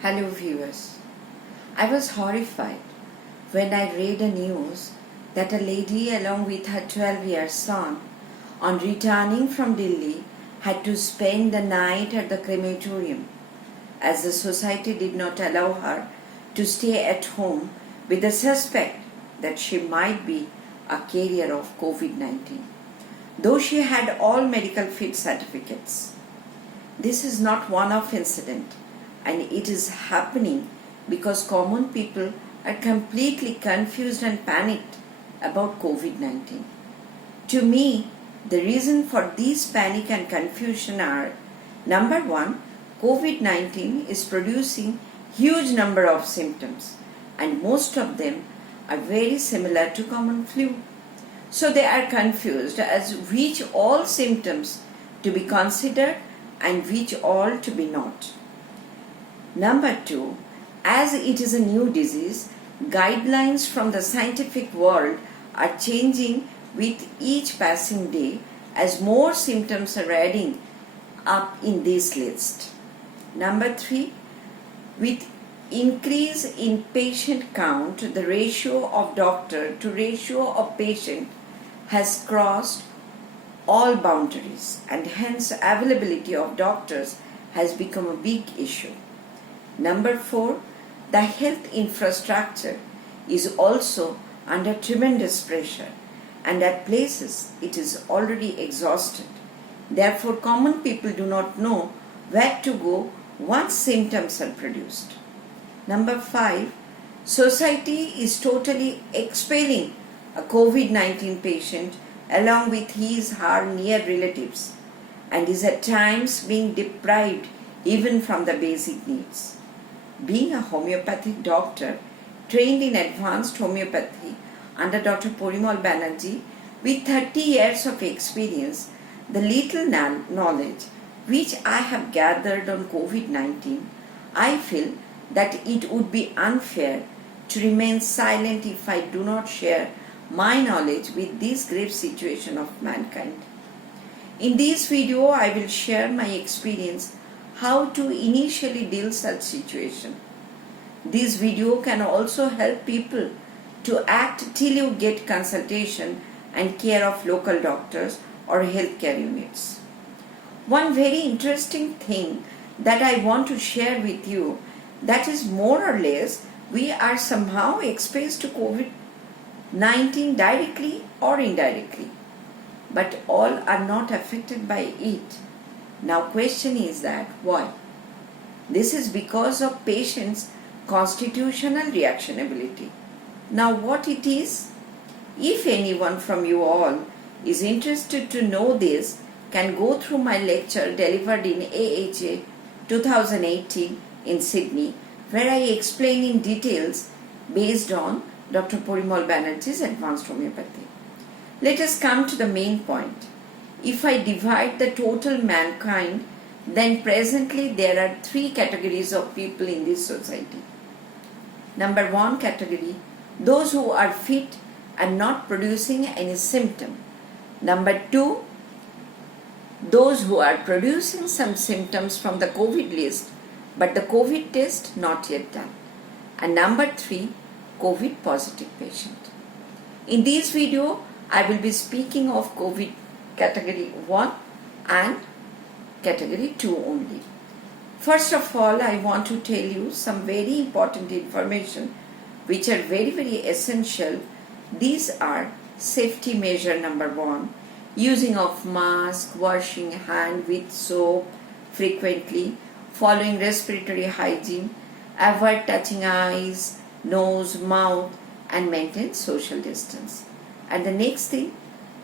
Hello viewers. I was horrified when I read a news that a lady along with her 12-year son on returning from Delhi had to spend the night at the crematorium as the society did not allow her to stay at home with the suspect that she might be a carrier of COVID-19, though she had all medical fit certificates. This is not one-off incident, and it is happening because common people are completely confused and panicked about COVID-19. To me, the reason for this panic and confusion are: number one, COVID-19 is producing huge number of symptoms, and most of them are very similar to common flu. So they are confused as which all symptoms to be considered and which all to be not. Number two, as it is a new disease, guidelines from the scientific world are changing with each passing day as more symptoms are adding up in this list. Number three, with increase in patient count, the ratio of doctor to ratio of patient has crossed all boundaries, and hence availability of doctors has become a big issue. Number four, the health infrastructure is also under tremendous pressure, and at places it is already exhausted. Therefore, common people do not know where to go once symptoms are produced. Number five, society is totally expelling a COVID-19 patient along with her near relatives, and is at times being deprived even from the basic needs. Being a homeopathic doctor trained in advanced homeopathy under Dr. Porimal Banerjee with 30 years of experience, the little knowledge which I have gathered on COVID-19, I feel that it would be unfair to remain silent if I do not share my knowledge with this grave situation of mankind. In this video, I will share my experience how to initially deal such situation. This video can also help people to act till you get consultation and care of local doctors or healthcare units. One very interesting thing that I want to share with you, that is more or less we are somehow exposed to COVID-19 directly or indirectly, but all are not affected by it. Now question is that why? This is because of patient's constitutional reactionability. Now what it is? If anyone from you all is interested to know this, can go through my lecture delivered in AHA 2018 in Sydney, where I explain in details based on Dr. Porimal Banerjee's advanced homeopathy. Let us come to the main point. If I divide the total mankind, then presently there are three categories of people in this society. Number one category, those who are fit and not producing any symptom. Number two, those who are producing some symptoms from the COVID list, but the COVID test not yet done. And number three, COVID positive patient. In this video, I will be speaking of COVID category 1 and category 2 only. First of all, I want to tell you some very important information which are very essential. These are safety measure number 1, using of mask, washing hand with soap frequently, following respiratory hygiene, avoid touching eyes, nose, mouth, and maintain social distance. And the next thing,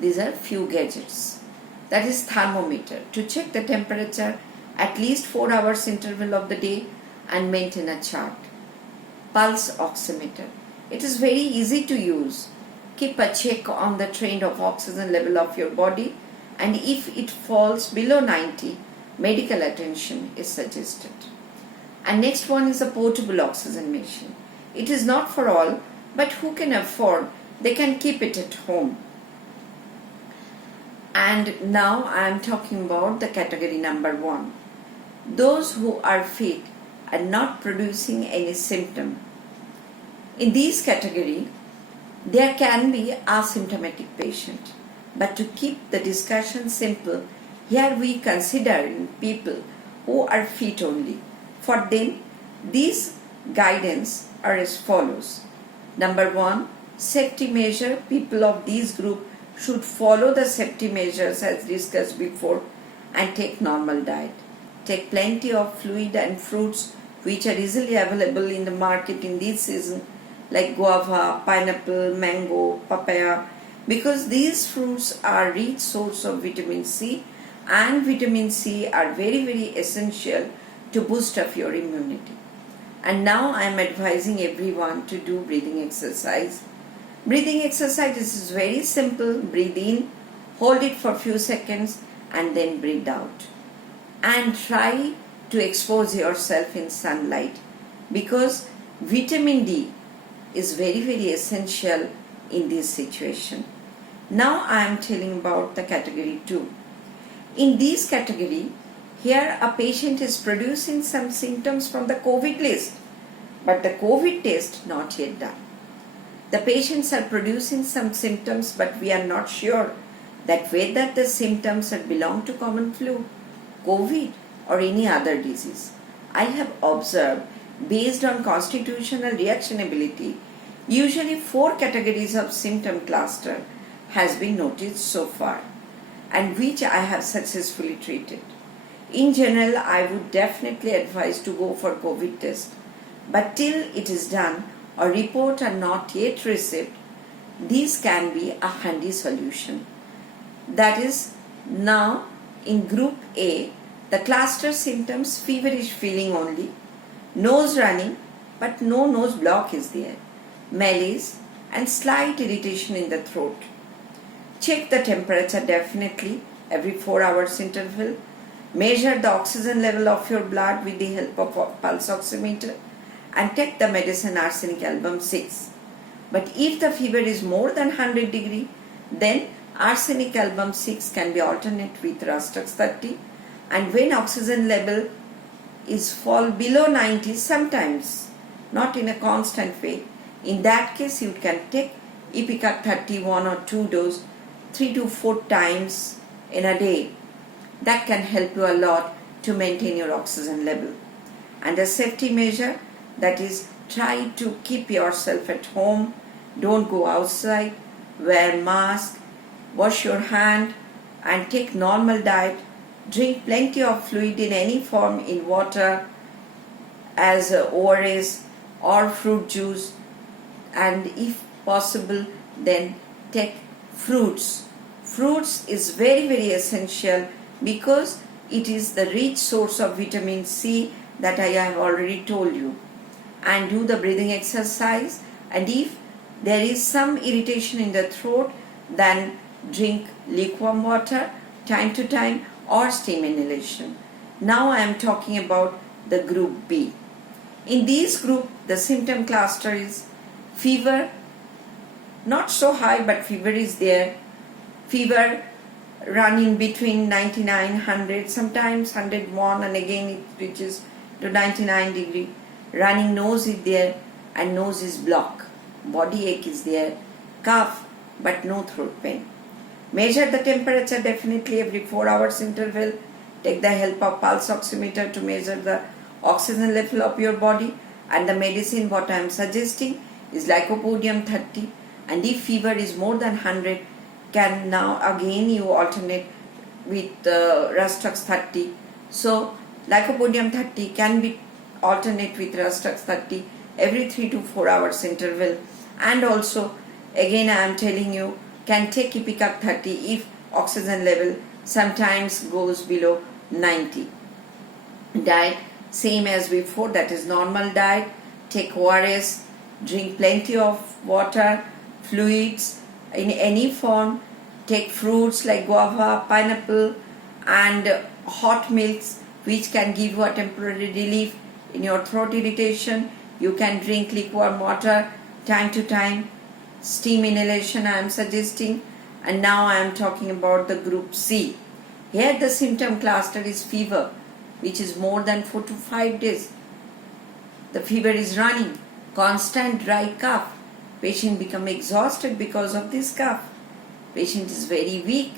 these are few gadgets. That is thermometer to check the temperature at least 4 hours interval of the day and maintain a chart. Pulse oximeter. It is very easy to use. Keep a check on the trend of oxygen level of your body, and if it falls below 90, medical attention is suggested. And next one is a portable oxygen machine. It is not for all, but who can afford, they can keep it at home. And now I am talking about the category number 1. Those who are fit and not producing any symptom. In this category, there can be asymptomatic patient. But to keep the discussion simple, here we consider people who are fit only. For them, these guidance are as follows. Number 1, safety measure. People of this group should follow the safety measures as discussed before and take normal diet. Take plenty of fluid and fruits which are easily available in the market in this season, like guava, pineapple, mango, papaya, because these fruits are rich source of vitamin C, and vitamin C are very essential to boost up your immunity. And now I am advising everyone to do breathing exercise. Breathing exercise is very simple. Breathe in, hold it for few seconds, and then breathe out. And try to expose yourself in sunlight, because vitamin D is very essential in this situation. Now I am telling about the category 2. In this category, here a patient is producing some symptoms from the COVID list, but the COVID test not yet done. The patients are producing some symptoms, but we are not sure that whether the symptoms belong to common flu, COVID, or any other disease. I have observed, based on constitutional reactionability, usually 4 categories of symptom cluster has been noticed so far, and which I have successfully treated. In general, I would definitely advise to go for COVID test, but till it is done or report are not yet received, these can be a handy solution. That is, now in group A, the cluster symptoms: feverish feeling only, nose running but no nose block is there, malaise and slight irritation in the throat. Check the temperature definitely every 4 hours interval. Measure the oxygen level of your blood with the help of a pulse oximeter, and take the medicine arsenic album 6. But if the fever is more than 100 degree, then arsenic album 6 can be alternate with Rustux 30, and when oxygen level is fall below 90, sometimes not in a constant way, in that case you can take Ipecac 30 1 or 2 dose 3 to 4 times in a day. That can help you a lot to maintain your oxygen level. And a safety measure, that is, try to keep yourself at home, don't go outside, wear mask, wash your hand, and take normal diet. Drink plenty of fluid in any form, in water, as ORS or fruit juice, and if possible then take fruits. Fruits is very essential, because it is the rich source of vitamin C that I have already told you. And do the breathing exercise, and if there is some irritation in the throat, then drink lukewarm water time to time or steam inhalation. Now I am talking about the group B. In this group, the symptom cluster is fever, not so high, but fever is there. Fever running between 99, 100, sometimes 101, and again it reaches to 99 degree. Running nose is there, and nose is blocked. Body ache is there, cough, but no throat pain. Measure the temperature definitely every 4 hours interval. Take the help of pulse oximeter to measure the oxygen level of your body, and the medicine what I am suggesting is Lycopodium 30, and if fever is more than 100, can now again you alternate with Rustux 30. So Lycopodium 30 can be alternate with Rustux 30 every 3 to 4 hours interval. And also again I am telling you, can take Ipecac 30 if oxygen level sometimes goes below 90. Diet same as before, that is normal diet. Take ORS, drink plenty of water, fluids in any form. Take fruits like guava, pineapple, and hot milks, which can give you a temporary relief in your throat irritation. You can drink lukewarm water time to time. Steam inhalation I am suggesting. And now I am talking about the group C. Here the symptom cluster is fever, which is more than 4 to 5 days. the fever is running, constant dry cough. Patient become exhausted because of this cough. Patient is very weak,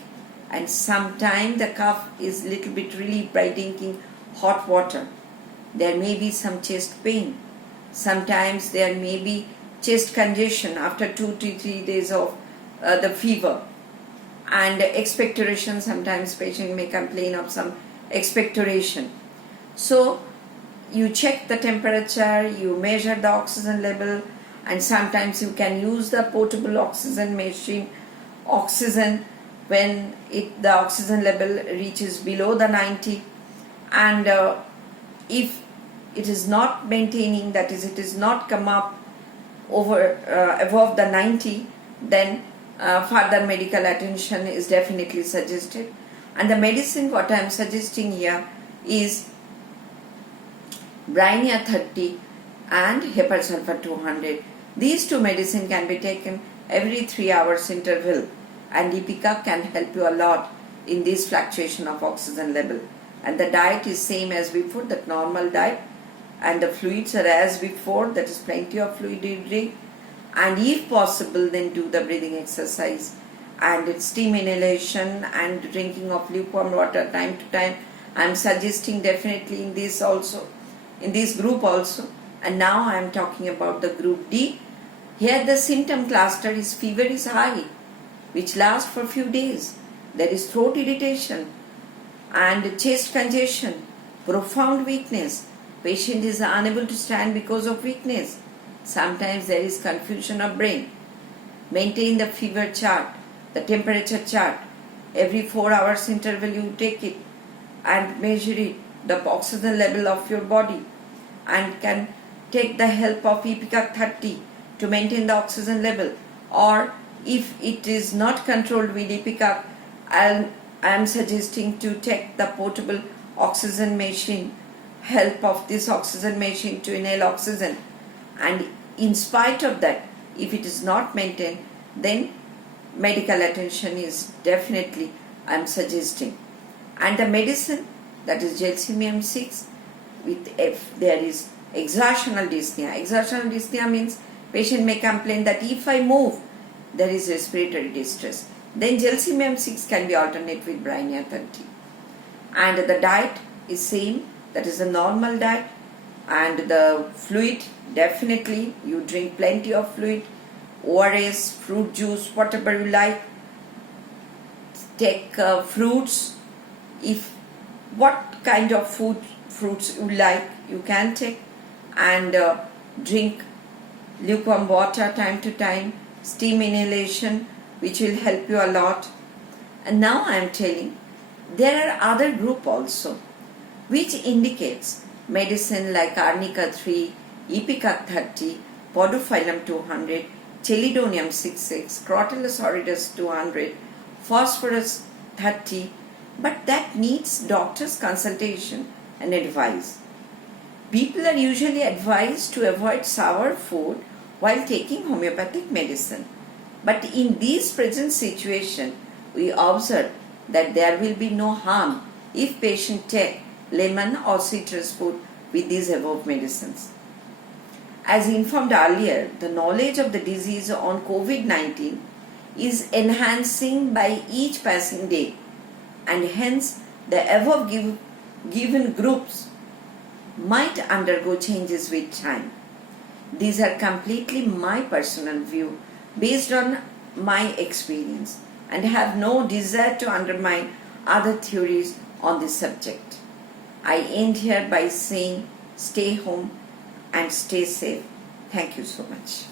and sometimes the cough is little bit relieved by drinking hot water. There may be some chest pain. Sometimes there may be chest congestion after 2 to 3 days of the fever. And expectoration, sometimes patient may complain of some expectoration. So you check the temperature, you measure the oxygen level, and sometimes you can use the portable oxygen machine oxygen when the oxygen level reaches below the 90, and if it is not maintaining, that is, it is not come up over above the 90, then further medical attention is definitely suggested. And the medicine what I am suggesting here is Brinear 30 and Heparin sulfur 200. These two medicine can be taken every 3 hours interval, and Ipecac can help you a lot in this fluctuation of oxygen level. And the diet is same as before, that normal diet, and the fluids are as before, that is plenty of fluid you drink, and if possible then do the breathing exercise and steam inhalation and drinking of lukewarm water time to time. I am suggesting definitely in this also, in this group also. And now I am talking about the group D. Here the symptom cluster is fever is high, which lasts for few days. There is throat irritation and chest congestion, profound weakness. Patient is unable to stand because of weakness. Sometimes there is confusion of brain. Maintain the fever chart, the temperature chart. Every 4 hours interval you take it and measure it, the oxygen level of your body, and can take the help of Ipecac 30 to maintain the oxygen level. Or if it is not controlled with Ipecac, I am suggesting to take the portable oxygen machine, help of this oxygen machine to inhale oxygen. And in spite of that, if it is not maintained, then medical attention is definitely I am suggesting. And the medicine, that is Gelsemium 6, if there is exertional dyspnea. Exertional dyspnea means patient may complain that if I move, there is respiratory distress. Then Gelsemium 6 can be alternate with Brinear 30. And the diet is same, that is a normal diet. And the fluid, definitely you drink plenty of fluid, ORS, fruit juice, whatever you like. Take fruits. If what kind of fruits you like, you can take. And drink lukewarm water time to time, steam inhalation, which will help you a lot. And now I am telling, there are other group also, which indicates medicine like Arnica 3, Ipecac 30, Podophyllum 200, Chelidonium 66, Crotalus horridus 200, Phosphorus 30, but that needs doctor's consultation and advice. People are usually advised to avoid sour food while taking homeopathic medicine. But in this present situation, we observe that there will be no harm if patient take lemon or citrus food with these above medicines. As informed earlier, the knowledge of the disease on COVID-19 is enhancing by each passing day, and hence the above given groups might undergo changes with time. These are completely my personal view based on my experience, and have no desire to undermine other theories on this subject. I end here by saying stay home and stay safe. Thank you so much.